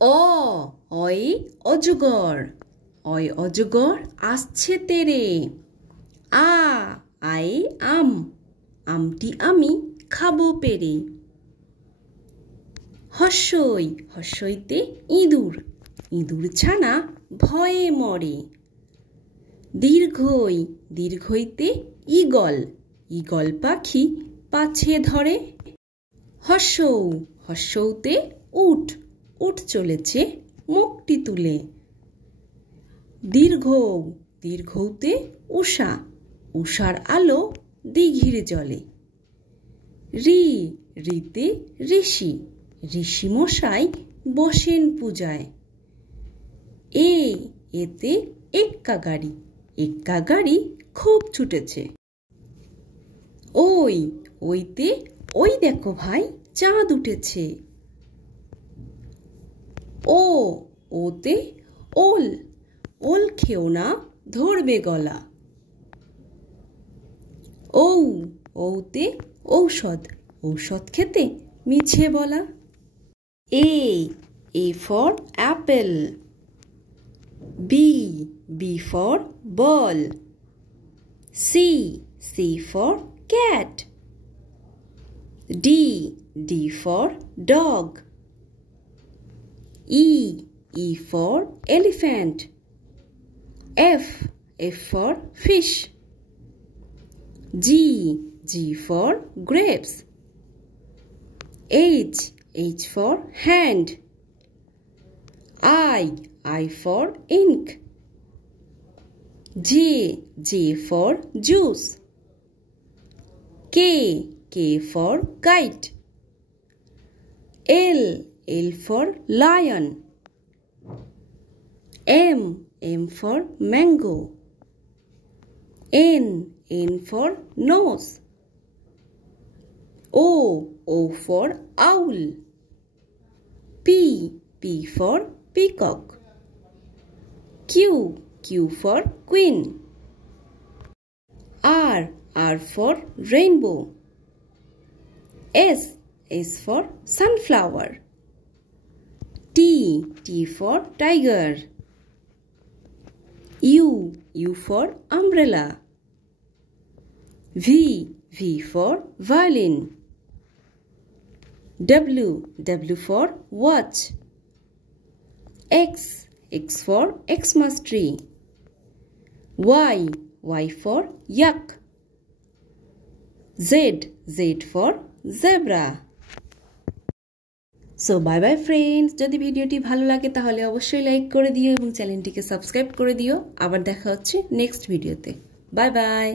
অয় অজগর, অয় অজগর আসছে তেরে। আয় আম, আমটি আমি খাবো পেরে। হর্ষই, হর্ষইতে ইঁদুর, ইঁদুর ছানা ভয়ে মরে। দীর্ঘই, দীর্ঘইতে ঈগল, ঈগল পাখি পাছে ধরে। হর্ষৌ, হর্ষৌতে উট, উট চলেছে মুখটি তুলে। দীর্ঘৌ, দীর্ঘৌতে উষা, উষার আলো দিঘির জলে। ঋতে ঋষি, ঋষি মশাই বসেন পূজায়। এতে এক্কা গাড়ি, এক্কা গাড়ি খুব ছুটেছে। ওইতে ওই দেখো ভাই চাঁদ উঠেছে। ওতে ওল, ওল খেও না ধরবে গলা। ওতে ঔষধ, ঔষধ খেতে মিছে বলা। A for apple, B for ball, C for cat, D for dog, E for elephant, F for fish, G for grapes, H for hand, I for ink, J for juice, K for kite, L for lion, M for mango, N for nose, O for owl, P for peacock, Q for queen, R for rainbow, S for sunflower, T for tiger, U for umbrella, V for violin, W for watch, X for Xmas tree, Y for yak, Z for zebra. So bye bye friends, যদি ভিডিওটি ভালো লাগে তাহলে অবশ্যই লাইক করে দিও এবং চ্যানেলটিকে সাবস্ক্রাইব করে দিও। আবার দেখা হচ্ছে নেক্সট ভিডিওতে। Bye bye.